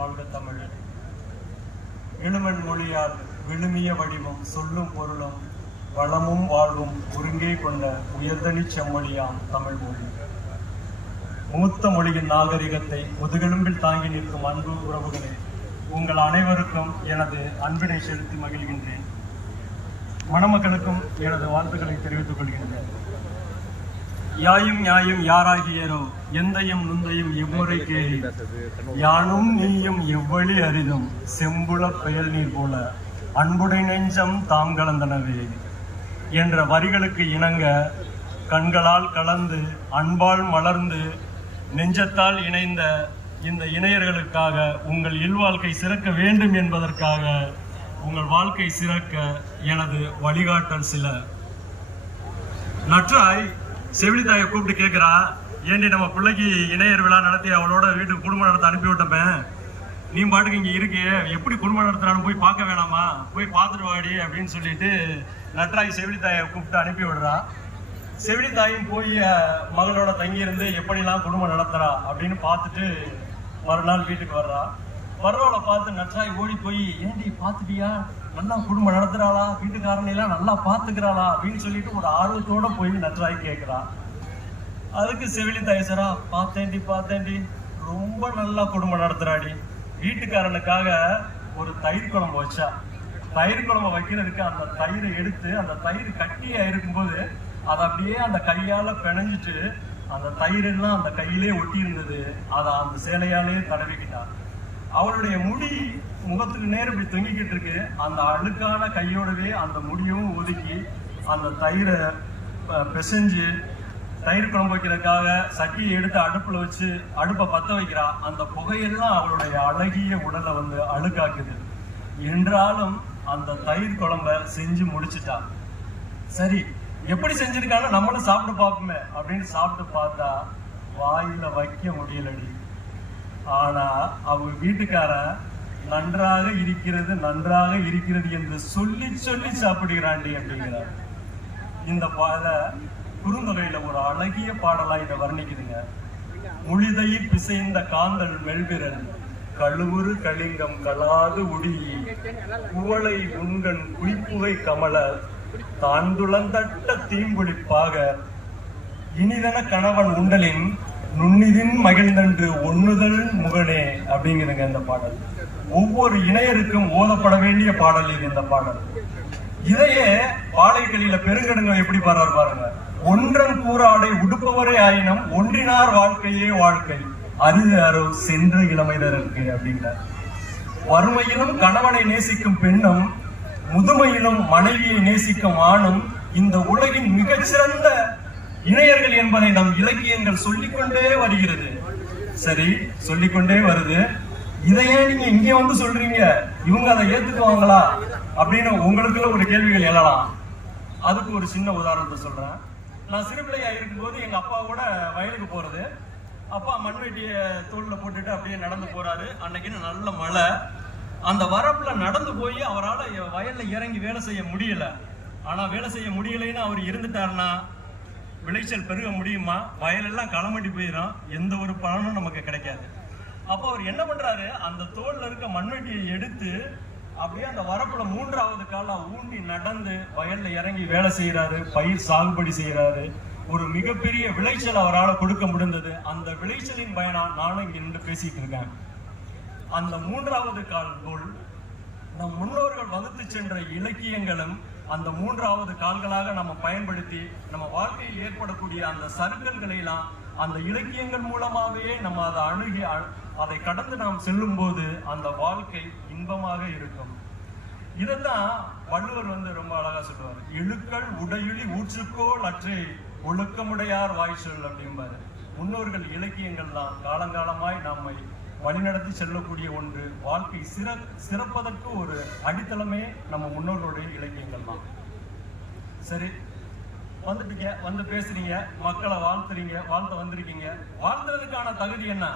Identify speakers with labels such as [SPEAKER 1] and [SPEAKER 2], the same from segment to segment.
[SPEAKER 1] வாழ்க தமிழ் இழுமன் மொழியால் விழுமிய வடிவம் சொல்லும் பொருளும் வளமும் வாழ்வும் ஒருங்கே கொண்ட உயர்தனி செம்மொழியாம் தமிழ் மொழி. மூத்த மொழியின் நாகரிகத்தை முதுகெலும்பில் தாங்கி நிற்கும் அன்பு உறவுகளே உங்கள் அனைவருக்கும் எனது அன்பினை செலுத்தி மகிழ்கின்றேன். மணமக்களுக்கும் எனது வாழ்த்துக்களை தெரிவித்துக் கொள்கின்றேன். யாயும் யாயும் யாராகியரோ? எந்தையும் நுந்தையும் எம்முறை கேளி. யானும் நீயும் எவ்வழி அரிதும் செம்புல பெயல் நீர் போல. அன்புடை நெஞ்சம் தாம் கலந்தனவே என்ற வரிகளுக்கு இணங்க கண்களால் கலந்து அன்பால் மலர்ந்து நெஞ்சத்தால் இணைந்த இந்த இணையர்களுக்காக உங்கள் இல்வாழ்க்கை சிறக்க வேண்டும் என்பதற்காக உங்கள் வாழ்க்கை சிறக்க எனது வழிகாட்டல் சில. நற்றாய் செவிலித்தாயை கூப்பிட்டு கேட்குறா ஏண்டி நம்ம பிள்ளைக்கு இணையர் விழா நடத்தி அவளோட வீட்டுக்கு குடும்பம் நடத்த அனுப்பி விட்டப்ப நீ பாட்டுக்கு இங்கே இருக்கு. எப்படி குடும்பம் நடத்துறான்னு போய் பார்க்க வேணாமா? போய் பார்த்துட்டு வாடி அப்படின்னு சொல்லிட்டு நட்ராய் செவிலித்தாயை கூப்பிட்டு அனுப்பி விடுறா. செவிலித்தாயும் போய் மகளோட தங்கியிருந்து எப்படிலாம் குடும்பம் நடத்துறா அப்படின்னு பார்த்துட்டு மறுநாள் வீட்டுக்கு வர்றா. வர்றவளை பார்த்து நட்ராய் ஓடி போய் ஏண்டி பார்த்துட்டியா? நல்லா குடும்பம் நடத்துகிறாளா வீட்டுக்காரனையெல்லாம் நல்லா பார்த்துக்கிறாளா? அப்படின்னு சொல்லிட்டு ஒரு ஆர்வத்தோட போய் நற்றாய் கேட்குறா அதுக்கு செவிலி தயசரா பார்த்தேன்டி பார்த்தேன்டி ரொம்ப நல்லா குடும்பம் நடத்துகிறாடி வீட்டுக்காரனுக்காக ஒரு தயிர் குழம்பு வச்சா. தயிர் குழம்பு வைக்கிறதுக்கு அந்த தயிரை எடுத்து அந்த தயிர் கட்டியாக இருக்கும்போது அதை அப்படியே அந்த கையால் பிணைஞ்சிட்டு அந்த தயிர் எல்லாம் அந்த கையிலே ஒட்டி இருந்தது அதை அந்த சேலையாலே தடவிக்கிட்டான் அவளுடைய முடி முகத்துக்கு நேரம் இப்படி தொங்கிக்கிட்டு இருக்கு. அந்த அழுக்கான கையோடவே அந்த முடியும் ஒதுக்கி அந்த தயிரை பிசைஞ்சு தயிர் குழம்பு வைக்கிறதுக்காக சட்டியை எடுத்து அடுப்பில் வச்சு அடுப்பை பற்ற வைக்கிறா. அந்த புகையெல்லாம் அவளுடைய அழகிய உடலை வந்து அழுக்காக்குது. என்றாலும் அந்த தயிர் குழம்ப செஞ்சு முடிச்சிட்டா. சரி எப்படி செஞ்சிருக்காங்க நம்மளும் சாப்பிட்டு பார்ப்போமே அப்படின்னு சாப்பிட்டு பார்த்தா வாயில வைக்க முடியலடி. ஆனா அவங்க வீட்டுக்கார நன்றாக இருக்கிறது நன்றாக இருக்கிறது என்று சொல்லி சொல்லி சாப்பிடுகிறாண்டி அப்படிங்கிறார் இந்த பாட குறுந்தொகையில ஒரு அழகிய பாடலா இதை வர்ணிக்குதுங்க. முழுதை பிசைந்த காந்தல் மெல்விரல் கழுவுறு கலிங்கம் கலாது உடி குவளை உண்கண் குய்ப்புகை கமல தாண்டுளந்தட்ட தீம்புளிப்பாக இனிதன கணவன் உண்டலின் நுண்ணிதின் மகிழ்ந்தன்று ஒண்ணுதல் முகனே அப்படிங்கிறங்க இந்த பாடல். ஒவ்வொரு இணையருக்கும் ஓதப்பட வேண்டிய பாடல் இது இந்த பாடல். இதையே பாலைக்களியில பெருங்கடுங்க எப்படி பாடுறாரு பாருங்க. ஒன்றன் கூறாடை உடுப்பவரே ஆயினும் ஒன்றினார் வாழ்க்கையே வாழ்க்கை. அரிது அரு சென்ற இளமைதருக்கு அப்படிங்கிறார். வறுமையிலும் கணவனை நேசிக்கும் பெண்ணும் முதுமையிலும் மனைவியை நேசிக்கும் ஆணும் இந்த உலகின் மிகச்சிறந்த இணையர்கள் என்பதை நம் இலக்கியங்கள் சொல்லிக்கொண்டே வருகிறது. சரி சொல்லிக்கொண்டே வருது. இதையே நீங்க இங்க வந்து சொல்றீங்க. இவங்க அதை ஏத்துக்குவாங்களா? அப்படின்னு உங்களுக்குள்ள ஒரு கேள்விகள் எழலாம். அதுக்கு ஒரு சின்ன உதாரணத்தை சொல்றேன். நான் சிறு பிள்ளையா இருக்கும்போது எங்க அப்பா கூட வயலுக்கு போறது. அப்பா மண்வெட்டிய தோல்ல போட்டுட்டு அப்படியே நடந்து போறாரு. அன்னைக்குன்னு நல்ல மழை. அந்த வரப்புல நடந்து போய் அவரால் வயல்ல இறங்கி வேலை செய்ய முடியல. ஆனா வேலை செய்ய முடியலைன்னு அவர் இருந்துட்டாருன்னா விளைச்சல் பெருக முடியுமா? வயலெல்லாம் களமட்டி போயிடும் எந்த ஒரு பலனும் நமக்கு கிடைக்காது. அப்போ அவர் என்ன பண்ணுறாரு அந்த தோளில் இருக்க மண்வெட்டியை எடுத்து அப்படியே அந்த வரப்புல மூன்றாவது காலம் ஊண்டி நடந்து வயல்ல இறங்கி வேலை செய்யறாரு பயிர் சாகுபடி செய்யறாரு ஒரு மிகப்பெரிய விளைச்சல் அவரால் கொடுக்க முடிந்தது. அந்த விளைச்சலின் பயனா நானும் இங்க நின்று பேசிட்டு இருக்கேன். அந்த மூன்றாவது கால் போல் நம் முன்னோர்கள் வகுத்து சென்ற இலக்கியங்களும் அந்த மூன்றாவது கால்களாக நம்ம பயன்படுத்தி நம்ம வாழ்க்கையில் ஏற்படக்கூடிய அந்த சறுக்கல்களை எல்லாம் அந்த இலக்கியங்கள் மூலமாகவே நம்ம அதை அணுகி அ- அதை கடந்து நாம் செல்லும் போது அந்த வாழ்க்கை இன்பமாக இருக்கும். இதைத்தான் வள்ளுவர் வந்து ரொம்ப அழகா சொல்லுவார். இழுக்கள் உடையுளி ஊற்றுக்கோள் அற்று ஒழுக்கமுடையார் வாய் சொல் அப்படிம்பாரு. முன்னோர்கள் இலக்கியங்கள் தான் காலங்காலமாய் நம்மை வழிநடத்தி செல்லக்கூடிய ஒன்று. வாழ்க்கை சிற சிறப்பதற்கு ஒரு அடித்தளமே நம்ம முன்னோர்களுடைய இலக்கியங்கள் தான். சரி வந்துட்டீங்க வந்து பேசுறீங்க மக்களை வாழ்த்துறீங்க வாழ்த்த வந்திருக்கீங்க. வாழ்த்துறதுக்கான தகுதி என்ன?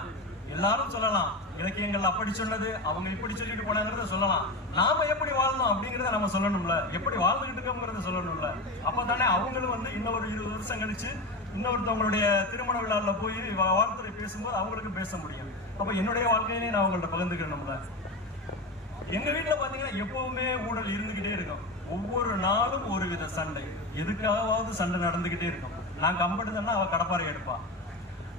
[SPEAKER 1] எல்லாரும் சொல்லலாம். இலக்கியங்கள் அப்படி சொன்னது அவங்க இப்படி சொல்லிட்டு போனாங்கிறத சொல்லலாம். நாம எப்படி வாழணும் அப்படிங்கறத நம்ம சொல்லணும்ல. எப்படி வாழ்ந்துகிட்டு இருக்கோங்கிறத சொல்லணும்ல. அப்பதானே அவங்களும் வந்து இன்னொரு இருபது வருஷம் கழிச்சு இன்னொருத்தவங்களுடைய திருமண விழாவில் போய் வா- வாழ்த்துறை பேசும்போது அவங்களுக்கு பேச முடியும். அப்ப என்னுடைய வாழ்க்கையிலே நான் அவங்கள்ட்ட நம்மள. எங்க வீட்டுல பாத்தீங்கன்னா எப்பவுமே ஊழல் இருந்துகிட்டே இருக்கும். ஒவ்வொரு நாளும் ஒரு வித சண்டை. எதுக்காகவாவது சண்டை நடந்துகிட்டே இருக்கும். நான் கம்பெடுதேன்னா அவ கடப்பாறை எடுப்பா.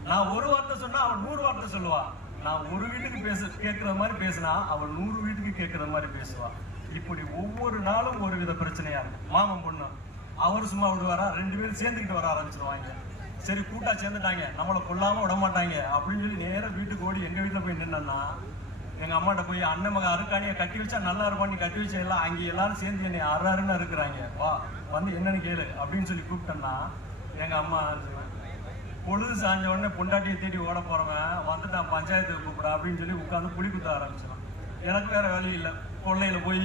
[SPEAKER 1] நான் ஒரு வார்த்தை சொன்னா அவன் நூறு வார்த்தை சொல்லுவா. நான் ஒரு வீட்டுக்கு பேச கேட்கிற மாதிரி பேசினா அவன் நூறு வீட்டுக்கு கேட்கிற மாதிரி பேசுவா. இப்படி ஒவ்வொரு நாளும் ஒரு வித பிரச்சனையா இருக்கும். மாமன் பொண்ணு. அவர் சும்மா விடுவாரா? ரெண்டு பேரும் சேர்ந்துக்கிட்டு வர ஆரம்பிச்சிருவாங்க. சரி கூட்டா சேர்ந்துட்டாங்க. நம்மளை கொல்லாம விட மாட்டாங்க அப்படின்னு சொல்லி நேரம் வீட்டுக்கு ஓடி எங்க வீட்டுல போய் நின்னா எங்க அம்மாட்ட போய் அண்ணன் மக அருக்காணிய கட்டி வச்சா நல்லா இருப்பான் நீ கட்டி வச்ச எல்லாம் அங்க எல்லாரும் சேர்ந்து என்னை அறாருன்னு இருக்கிறாங்க வா வந்து என்னன்னு கேளு அப்படின்னு சொல்லி கூப்பிட்டேன்னா எங்க அம்மா பொழுது சாஞ்ச உடனே பொண்டாட்டியை தேடி ஓட போறவன் வந்துட்டான் பஞ்சாயத்துக்கு கூப்பிட அப்படின்னு சொல்லி உட்காந்து புளி குத்த ஆரம்பிச்சிடும் எனக்கு வேற வேலை இல்லை. கொள்ளையில போய்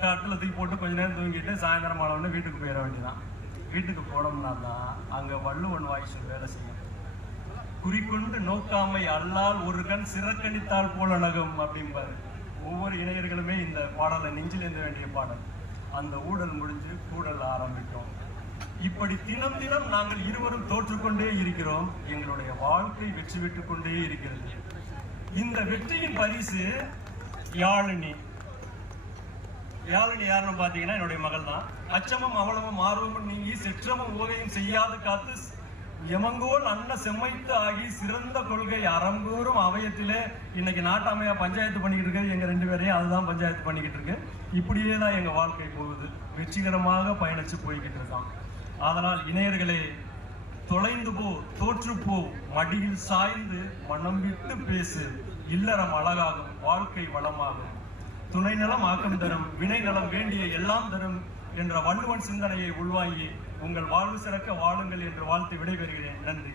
[SPEAKER 1] கட்டில் தூக்கி போட்டு கொஞ்ச நேரம் தூங்கிட்டு சாயந்தரம் ஆன வீட்டுக்கு போயிட வேண்டியதான் வீட்டுக்கு போனோம்னா தான் அங்க வள்ளுவன் வாய்ஸ் வேலை செய்யும். குறிக்கொண்டு நோக்காமை அல்லால் ஒரு கண் சிறக்கணித்தால் போல நகம் அப்படிம்பாரு. ஒவ்வொரு இளைஞர்களுமே இந்த பாடலை நெஞ்சில் எழுந்த வேண்டிய பாடல். அந்த ஊடல் முடிஞ்சு கூடல் ஆரம்பிக்கும் இப்படி தினம் தினம் நாங்கள் இருவரும் தோற்றுக்கொண்டே இருக்கிறோம். எங்களுடைய வாழ்க்கை வெற்றி பெற்றுக் கொண்டே இருக்கிறது. இந்த வெற்றியின் பரிசு யாழினி. யாழினி யாருன்னு பார்த்தீங்கன்னா என்னுடைய மகள் தான் அச்சமும் அவலமும் ஆர்வமும் நீங்கி செற்றமும் ஓகையும் செய்யாது காத்து எமங்கோல் அன்ன செம்மைத்து ஆகி சிறந்த கொள்கை அறங்கூறும் அவயத்திலே இன்னைக்கு நாட்டாமையா பஞ்சாயத்து பண்ணிக்கிட்டு இருக்கு எங்க ரெண்டு பேரையும் அதுதான் பஞ்சாயத்து பண்ணிக்கிட்டு இருக்கு. இப்படியே தான் எங்க வாழ்க்கை போகுது. வெற்றிகரமாக பயணிச்சு போய்கிட்டு இருக்கான். அதனால் இணையர்களே தொலைந்து போ தோற்று போ மடியில் சாய்ந்து மனம் விட்டு பேசு. இல்லறம் அழகாகும் வாழ்க்கை வளமாகும். துணை நலம் ஆக்கம் தரும் வினை நலம் வேண்டிய எல்லாம் தரும் என்ற வள்ளுவன் சிந்தனையை உள்வாங்கி உங்கள் வாழ்வு சிறக்க வாழுங்கள் என்று வாழ்த்து விடைபெறுகிறேன். நன்றி.